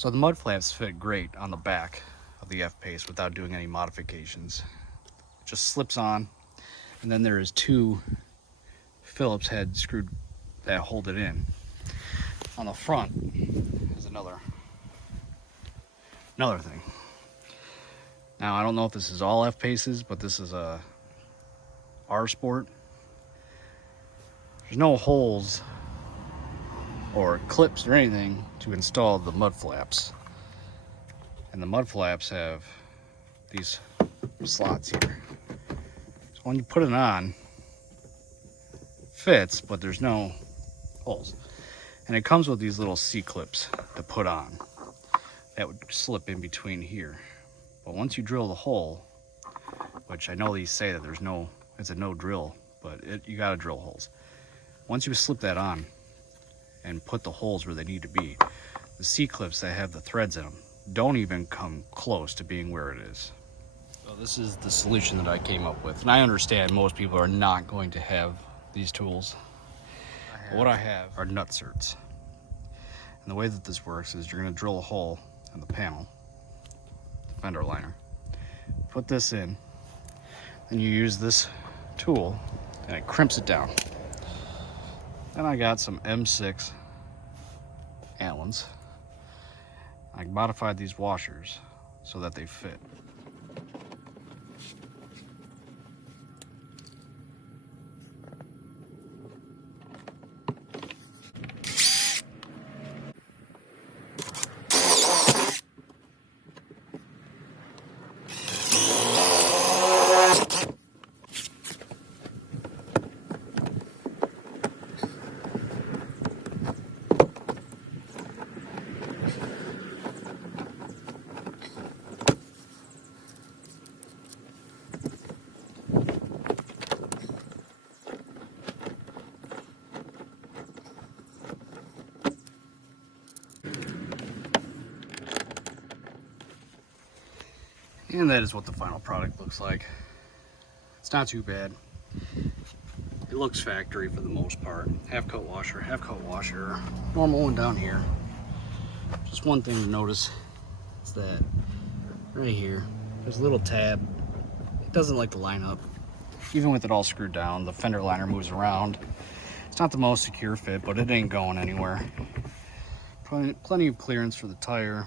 So the mud flaps fit great on the back of the F-Pace without doing any modifications. It just slips on, and then there is two Phillips head screwed that hold it in. On the front is another thing. Now I don't know if this is all F-Paces, but this is a R Sport. There's no holes or clips or anything to install the mud flaps, and the mud flaps have these slots here. So when you put it on, it fits, but there's no holes. And it comes with these little C-clips to put on that would slip in between here. But once you drill the hole, which I know these say that it's a no drill, but you gotta drill holes. Once you slip that on and put the holes where they need to be, the C-clips that have the threads in them don't even come close to being where it is. So this is the solution that I came up with. And I understand most people are not going to have these tools. What I have are nutserts. And the way that this works is you're gonna drill a hole in the panel, the fender liner, put this in, and you use this tool and it crimps it down. Then I got some M6 Allens. I modified these washers so that they fit. And that is what the final product looks like. It's not too bad. It looks factory for the most part. Half coat washer, normal one down here. Just one thing to notice is that right here, there's a little tab. It doesn't like to line up. Even with it all screwed down, the fender liner moves around. It's not the most secure fit, but it ain't going anywhere. Plenty of clearance for the tire.